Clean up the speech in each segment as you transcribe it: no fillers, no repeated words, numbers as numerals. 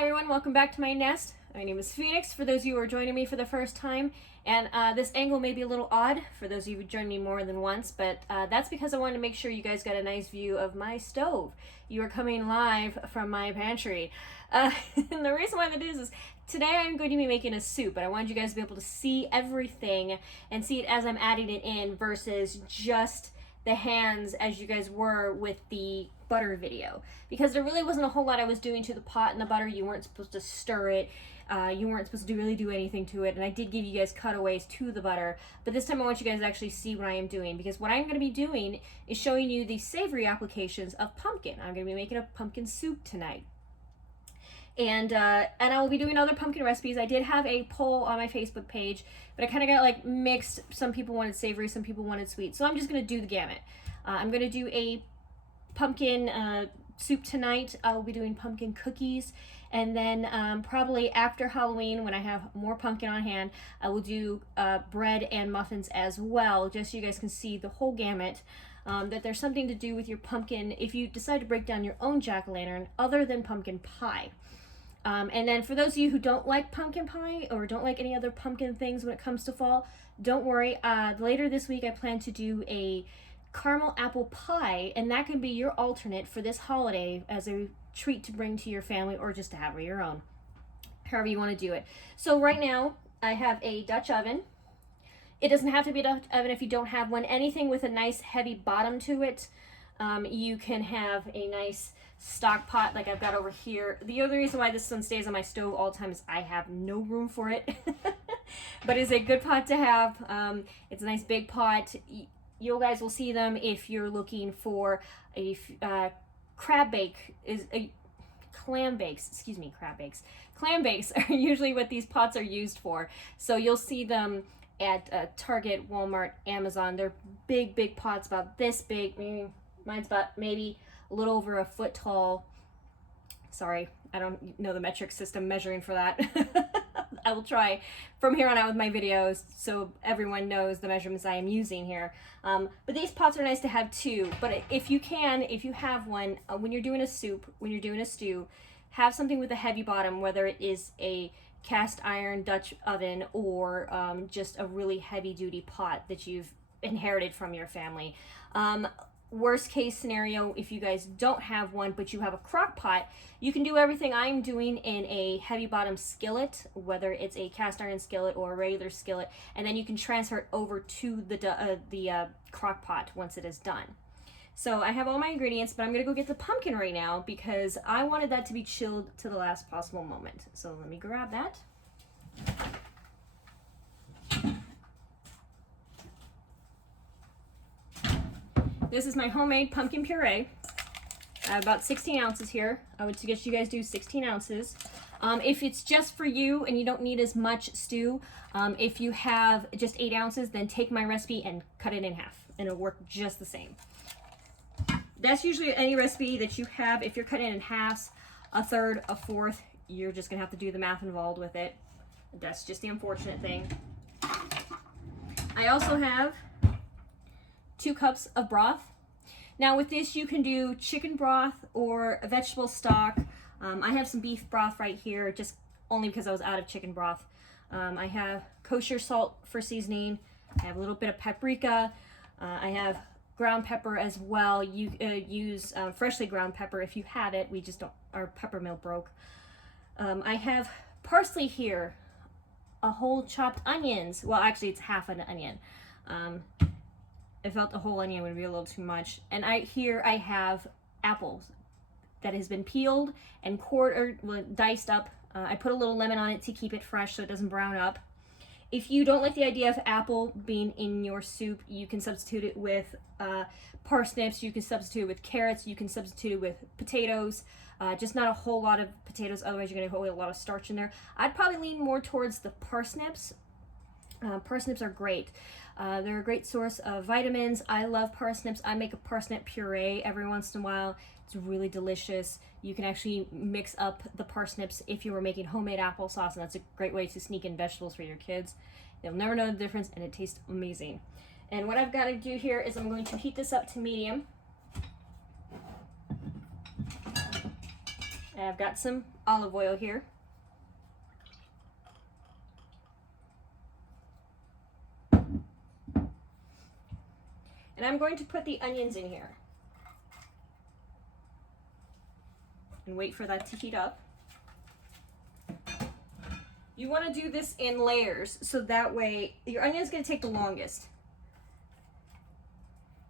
Hi everyone, welcome back to my nest. My name is Phoenix, for those of you who are joining me for the first time. And this angle may be a little odd for those of you who joined me more than once, but that's because I wanted to make sure you guys got a nice view of my stove. You are coming live from my pantry. And the reason why that is today I'm going to be making a soup, and I wanted you guys to be able to see everything and see it as I'm adding it in versus just the hands as you guys were with the butter video, because there really wasn't a whole lot I was doing to the pot and the butter. You weren't supposed to stir it, you weren't supposed to really do anything to it, and I did give you guys cutaways to the butter, but this time I want you guys to actually see what I am doing, because what I'm going to be doing is showing you the savory applications of pumpkin. I'm going to be making a pumpkin soup tonight. And I will be doing other pumpkin recipes. I did have a poll on my Facebook page, but I kind of got like mixed. Some people wanted savory, some people wanted sweet. So I'm just going to do the gamut. I'm going to do a pumpkin soup tonight. I will be doing pumpkin cookies. And then probably after Halloween, when I have more pumpkin on hand, I will do bread and muffins as well, just so you guys can see the whole gamut. That there's something to do with your pumpkin if you decide to break down your own jack-o'-lantern other than pumpkin pie. And then for those of you who don't like pumpkin pie or don't like any other pumpkin things when it comes to fall, don't worry. Later this week I plan to do a caramel apple pie, and that can be your alternate for this holiday as a treat to bring to your family or just to have for your own, however you want to do it. So right now I have a Dutch oven. It doesn't have to be a Dutch oven if you don't have one. Anything with a nice heavy bottom to it. You can have a nice stock pot like I've got over here. The other reason why this one stays on my stove all the time is I have no room for it. But it's a good pot to have. It's a nice big pot. You guys will see them if you're looking for a crab bake. Clam bakes are usually what these pots are used for. So you'll see them at Target, Walmart, Amazon. They're big pots, about this big. Mine's about maybe a little over a foot tall. Sorry, I don't know the metric system measuring for that. I will try from here on out with my videos so everyone knows the measurements I am using here. But these pots are nice to have too. But if you have one, when you're doing a soup, when you're doing a stew, have something with a heavy bottom, whether it is a cast iron Dutch oven or just a really heavy duty pot that you've inherited from your family. Worst case scenario, if you guys don't have one but you have a crock pot, you can do everything I'm doing in a heavy bottom skillet, whether it's a cast iron skillet or a regular skillet, and then you can transfer it over to the crock pot once it is done. So I have all my ingredients, but I'm gonna go get the pumpkin right now because I wanted that to be chilled to the last possible moment. So let me grab that. This is my homemade pumpkin puree. I have about 16 ounces here. I would suggest you guys do 16 ounces. If it's just for you and you don't need as much stew, if you have just 8 ounces, then take my recipe and cut it in half, and it'll work just the same. That's usually any recipe that you have. If you're cutting it in halves, a third, a fourth, you're just gonna have to do the math involved with it. That's just the unfortunate thing. I also have 2 cups of broth. Now with this you can do chicken broth or a vegetable stock. I have some beef broth right here just only because I was out of chicken broth. I have kosher salt for seasoning. I have a little bit of paprika. I have ground pepper as well. You use freshly ground pepper if you have it. We just don't, our pepper mill broke. I have parsley here, a whole chopped onions. Well, actually it's half an onion. I felt the whole onion would be a little too much. And here I have apples that has been peeled and diced up. I put a little lemon on it to keep it fresh so it doesn't brown up. If you don't like the idea of apple being in your soup, you can substitute it with parsnips, you can substitute it with carrots, you can substitute it with potatoes. Just not a whole lot of potatoes, otherwise you're going to hold a lot of starch in there. I'd probably lean more towards the parsnips. Parsnips are great. They're a great source of vitamins. I love parsnips. I make a parsnip puree every once in a while. It's really delicious. You can actually mix up the parsnips if you were making homemade applesauce, and that's a great way to sneak in vegetables for your kids. They'll never know the difference, and it tastes amazing. And what I've got to do here is I'm going to heat this up to medium. I've got some olive oil here. And I'm going to put the onions in here and wait for that to heat up. You want to do this in layers, so that way your onion's going to take the longest.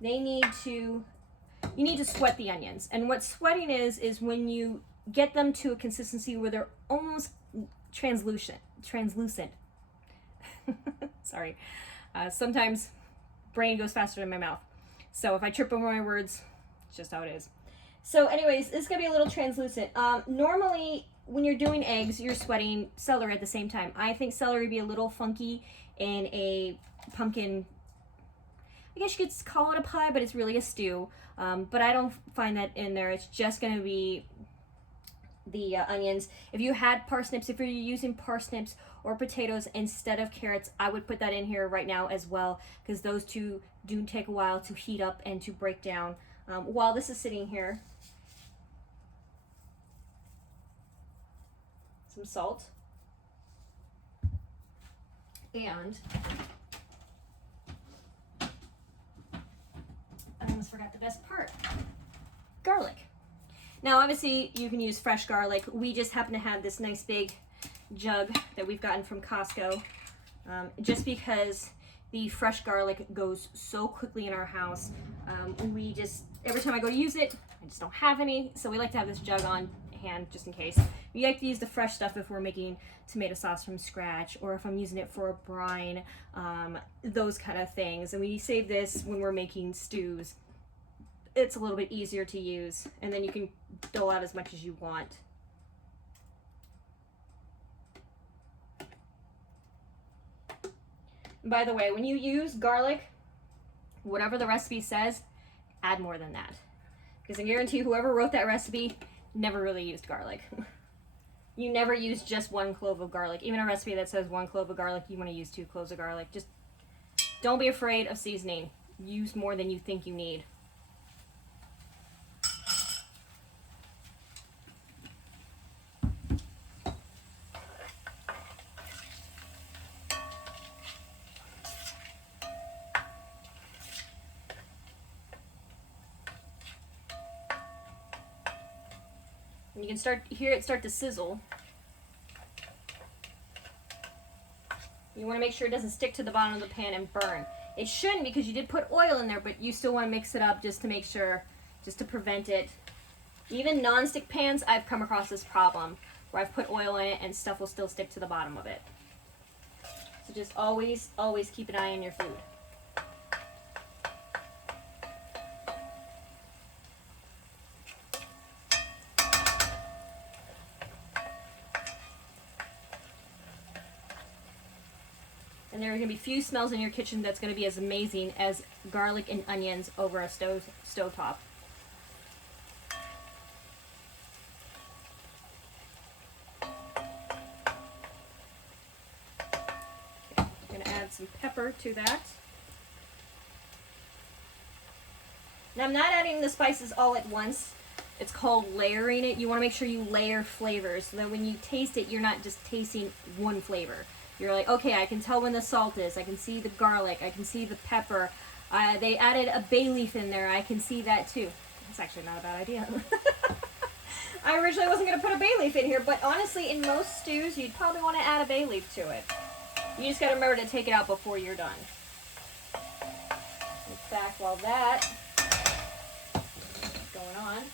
You need to sweat the onions. And what sweating is when you get them to a consistency where they're almost translucent. Sorry. Sometimes brain goes faster than my mouth. So if I trip over my words, it's just how it is. So anyways, this is going to be a little translucent. Normally, when you're doing eggs, you're sweating celery at the same time. I think celery would be a little funky in a pumpkin, I guess you could call it a pie, but it's really a stew. But I don't find that in there. It's just going to be the onions. If you had parsnips, if you're using parsnips or potatoes instead of carrots, I would put that in here right now as well, because those two do take a while to heat up and to break down. While this is sitting here, some salt, and I almost forgot the best part, garlic. Now obviously you can use fresh garlic. We just happen to have this nice big jug that we've gotten from Costco, just because the fresh garlic goes so quickly in our house. Every time I go to use it, I just don't have any, so we like to have this jug on hand just in case. We like to use the fresh stuff if we're making tomato sauce from scratch, or if I'm using it for a brine, those kind of things. And we save this when we're making stews. It's a little bit easier to use, and then you can dole out as much as you want. By the way, when you use garlic, whatever the recipe says, add more than that. Because I guarantee whoever wrote that recipe never really used garlic. You never use just 1 clove of garlic. Even a recipe that says 1 clove of garlic, you want to use 2 cloves of garlic. Just don't be afraid of seasoning. Use more than you think you need. You can hear it start to sizzle. You want to make sure it doesn't stick to the bottom of the pan and burn. It shouldn't, because you did put oil in there, but you still want to mix it up just to make sure, just to prevent it. Even non-stick pans, I've come across this problem where I've put oil in it and stuff will still stick to the bottom of it. So just always, always keep an eye on your food. And there are going to be few smells in your kitchen that's going to be as amazing as garlic and onions over a stovetop. Okay, I'm going to add some pepper to that. Now I'm not adding the spices all at once. It's called layering it. You want to make sure you layer flavors so that when you taste it, you're not just tasting one flavor. You're like, okay, I can tell when the salt is. I can see the garlic. I can see the pepper. They added a bay leaf in there. I can see that too. That's actually not a bad idea. I originally wasn't going to put a bay leaf in here, but honestly, in most stews, you'd probably want to add a bay leaf to it. You just got to remember to take it out before you're done. In fact, while that is going on,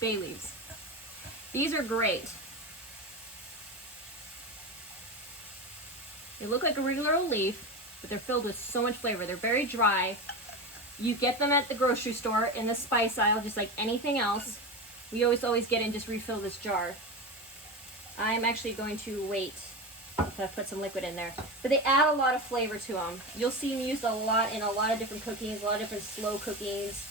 bay leaves. These are great. They look like a regular old leaf, but they're filled with so much flavor. They're very dry. You get them at the grocery store in the spice aisle, just like anything else. We always get in, just refill this jar. I'm actually going to wait until I put some liquid in there. But they add a lot of flavor to them. You'll see them used a lot in a lot of different cookings, a lot of different slow cookings.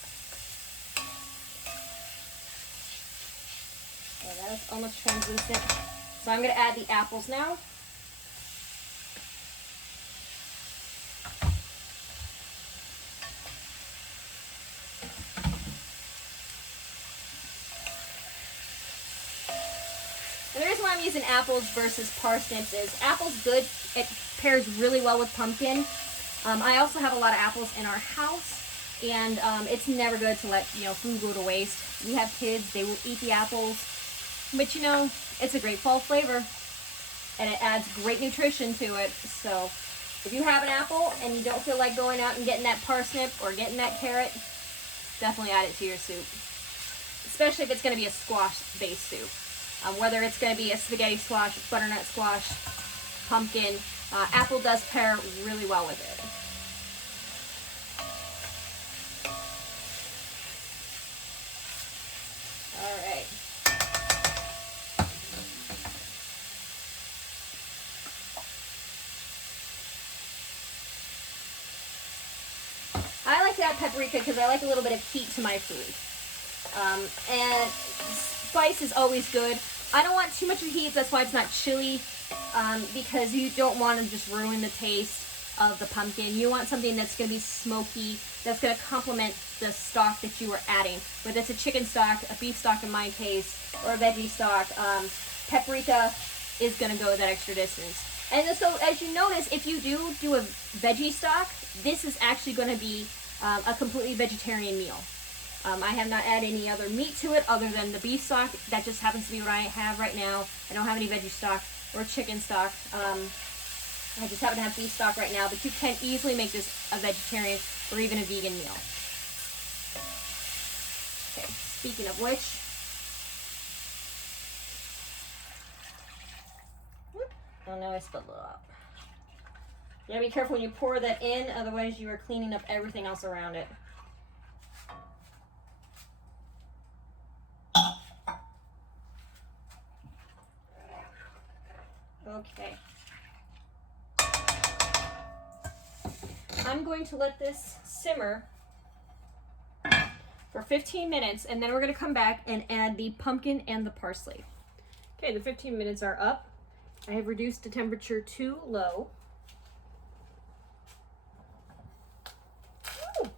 That's almost translucent. So I'm going to add the apples now. why I'm using apples versus parsnips is apples good. It pairs really well with pumpkin. I also have a lot of apples in our house, and it's never good to let, you know, food go to waste. We have kids, they will eat the apples, but you know, it's a great fall flavor, and it adds great nutrition to it. So if you have an apple and you don't feel like going out and getting that parsnip or getting that carrot, definitely add it to your soup, especially if it's going to be a squash-based soup. Whether it's going to be a spaghetti squash, butternut squash, pumpkin, apple does pair really well with it. All right. I like to add paprika because I like a little bit of heat to my food. And spice is always good. I don't want too much of heat, that's why it's not chili, because you don't want to just ruin the taste of the pumpkin. You want something that's going to be smoky, that's going to complement the stock that you are adding. Whether it's a chicken stock, a beef stock in my case, or a veggie stock, paprika is going to go that extra distance. And so as you notice, if you do a veggie stock, this is actually going to be a completely vegetarian meal. I have not added any other meat to it other than the beef stock. That just happens to be what I have right now. I don't have any veggie stock or chicken stock. I just happen to have beef stock right now, but you can easily make this a vegetarian or even a vegan meal. Okay, speaking of which, oh no, I spilled it out. You gotta be careful when you pour that in, otherwise you are cleaning up everything else around it. Okay. I'm going to let this simmer for 15 minutes, and then we're going to come back and add the pumpkin and the parsley. Okay, the 15 minutes are up. I have reduced the temperature to low. Ooh.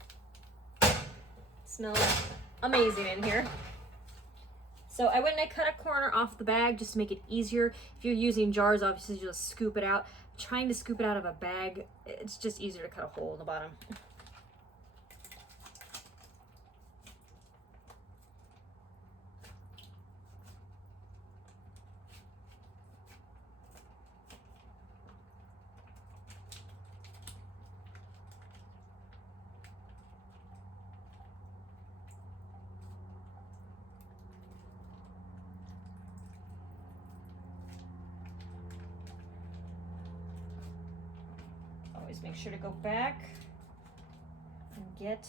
Smells amazing in here. So I went and I cut a corner off the bag just to make it easier. If you're using jars, obviously you just scoop it out. Trying to scoop it out of a bag, it's just easier to cut a hole in the bottom. Always make sure to go back and get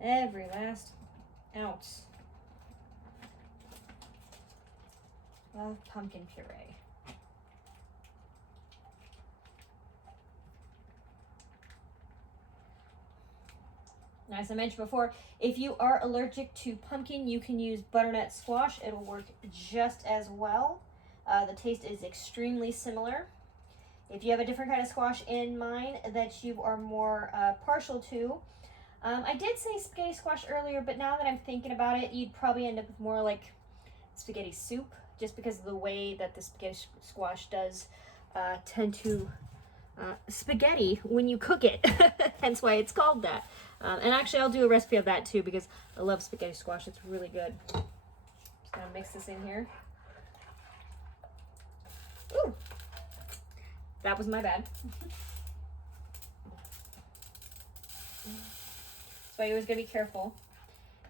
every last ounce of pumpkin puree. Now, as I mentioned before, if you are allergic to pumpkin, you can use butternut squash. It'll work just as well. The taste is extremely similar. If you have a different kind of squash in mind that you are more partial to, I did say spaghetti squash earlier, but now that I'm thinking about it, you'd probably end up with more like spaghetti soup, just because of the way that the spaghetti squash does tend to spaghetti when you cook it, hence why it's called that. And actually, I'll do a recipe of that too, because I love spaghetti squash. It's really good. Just gonna mix this in here. Ooh. That was my bad. So you always gotta be careful.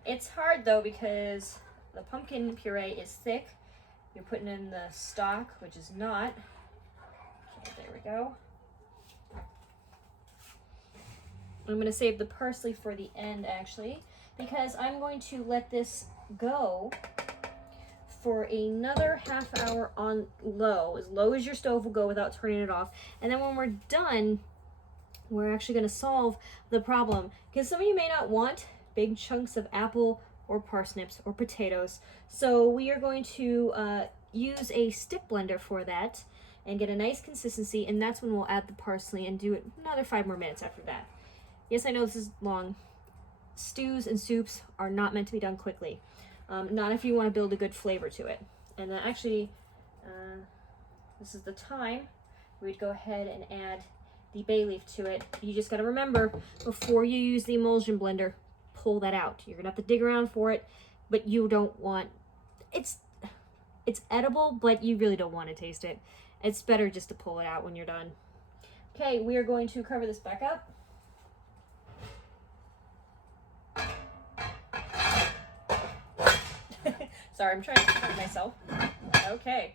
It's hard though because the pumpkin puree is thick. You're putting in the stock, which is not. Okay, there we go. I'm gonna save the parsley for the end actually, because I'm going to let this go for another half hour on low as your stove will go without turning it off. And then when we're done, we're actually going to solve the problem, because some of you may not want big chunks of apple or parsnips or potatoes. So we are going to use a stick blender for that and get a nice consistency, and that's when we'll add the parsley and do it another 5 more minutes after that. Yes, I know this is long. Stews and soups are not meant to be done quickly. Not if you want to build a good flavor to it. And then actually, this is the time we'd go ahead and add the bay leaf to it. You just got to remember, before you use the emulsion blender, pull that out. You're gonna have to dig around for it, but you don't want, it's edible, but you really don't want to taste it. It's better just to pull it out when you're done. Okay, we are going to cover this back up. Sorry, I'm trying to support myself. Okay,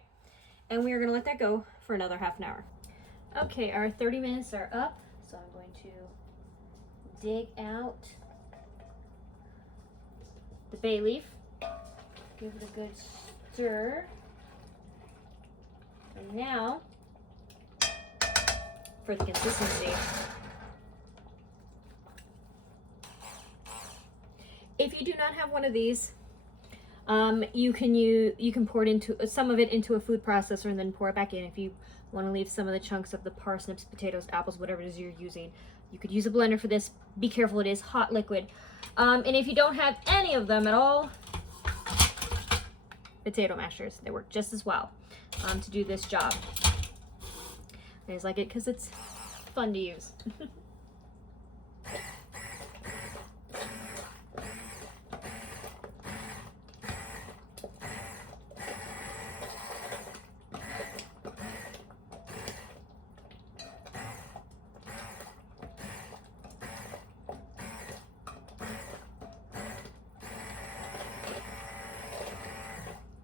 and we are gonna let that go for another half an hour. Okay, our 30 minutes are up, so I'm going to dig out the bay leaf, give it a good stir, and now for the consistency. If you do not have one of these, you can pour it into some of it into a food processor and then pour it back in. If you want to leave some of the chunks of the parsnips, potatoes, apples, whatever it is you're using, you could use a blender for this. Be careful, it is hot liquid. And if you don't have any of them at all, potato mashers, they work just as well to do this job. I just like it because it's fun to use.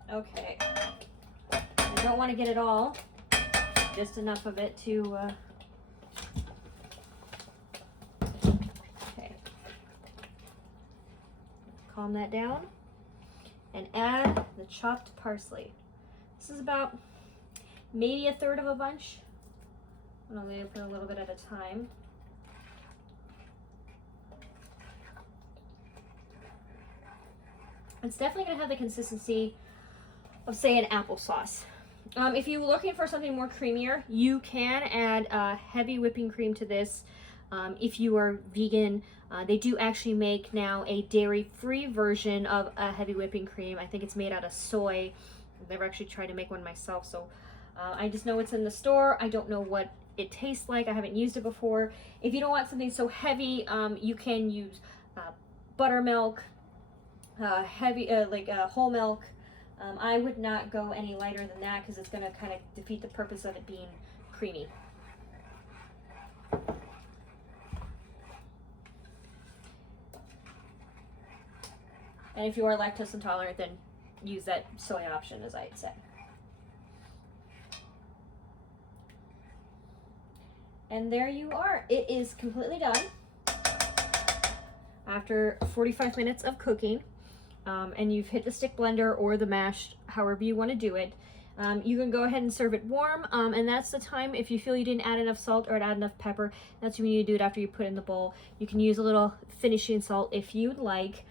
Okay, you don't want to get it all, just enough of it to, okay, calm that down, and add the chopped parsley. This is about maybe a third of a bunch. I'm only going to put a little bit at a time. It's definitely going to have the consistency of, say, an applesauce. If you're looking for something more creamier, you can add heavy whipping cream to this. If you are vegan, they do actually make now a dairy-free version of a heavy whipping cream. I think it's made out of soy. I've never actually tried to make one myself, so I just know it's in the store. I don't know what it tastes like. I haven't used it before. If you don't want something so heavy, you can use buttermilk, whole milk. I would not go any lighter than that because it's going to kind of defeat the purpose of it being creamy. And if you are lactose intolerant, then use that soy option, as I had said. And there you are. It is completely done after 45 minutes of cooking. And you've hit the stick blender or the mash, however you want to do it. You can go ahead and serve it warm, and that's the time if you feel you didn't add enough salt or add enough pepper. That's when you do it after you put it in the bowl. You can use a little finishing salt if you'd like,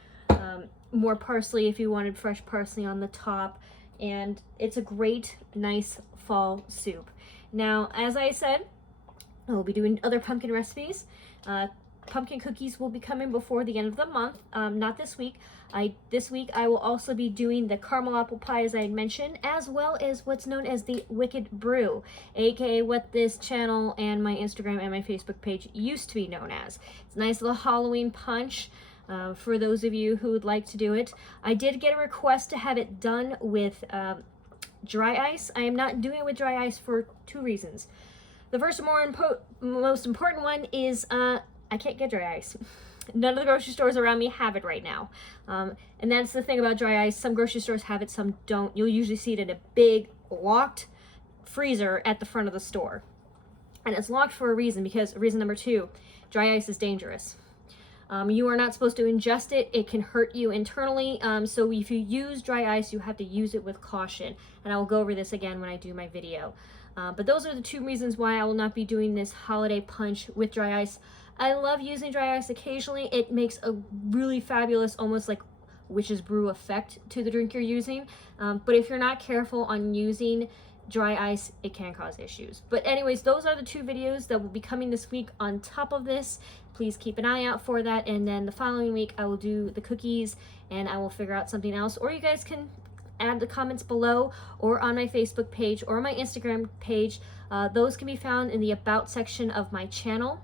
more parsley if you wanted fresh parsley on the top, and it's a great, nice fall soup. Now, as I said, I will be doing other pumpkin recipes. Pumpkin cookies will be coming before the end of the month, not this week. This week I will also be doing the caramel apple pie, as I had mentioned, as well as what's known as the Wicked Brew, aka what this channel and my Instagram and my Facebook page used to be known as. It's a nice little Halloween punch for those of you who would like to do it. I did get a request to have it done with dry ice. I am not doing it with dry ice for two reasons. The first most important one is I can't get dry ice. None of the grocery stores around me have it right now. And that's the thing about dry ice. Some grocery stores have it, some don't. You'll usually see it in a big locked freezer at the front of the store. And it's locked for a reason, because reason number two, dry ice is dangerous. You are not supposed to ingest it. It can hurt you internally. So if you use dry ice, you have to use it with caution. And I will go over this again when I do my video. But those are the two reasons why I will not be doing this holiday punch with dry ice. I love using dry ice occasionally. It makes a really fabulous, almost like witch's brew effect to the drink you're using. But if you're not careful on using dry ice, it can cause issues. But anyways, those are the two videos that will be coming this week on top of this. Please keep an eye out for that. And then the following week, I will do the cookies and I will figure out something else. Or you guys can add the comments below or on my Facebook page or my Instagram page. Those can be found in the About section of my channel.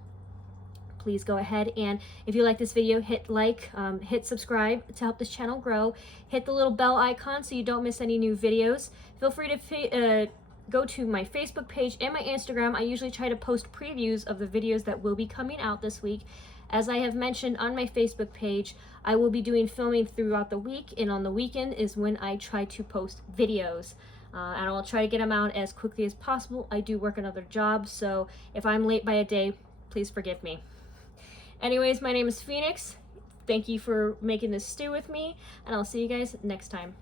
Please go ahead, and if you like this video, hit like, hit subscribe to help this channel grow. Hit the little bell icon so you don't miss any new videos. Feel free to go to my Facebook page and my Instagram. I usually try to post previews of the videos that will be coming out this week. As I have mentioned on my Facebook page, I will be doing filming throughout the week, and on the weekend is when I try to post videos. And I'll try to get them out as quickly as possible. I do work another job, so if I'm late by a day, please forgive me. Anyways, my name is Phoenix. Thank you for making this stew with me, and I'll see you guys next time.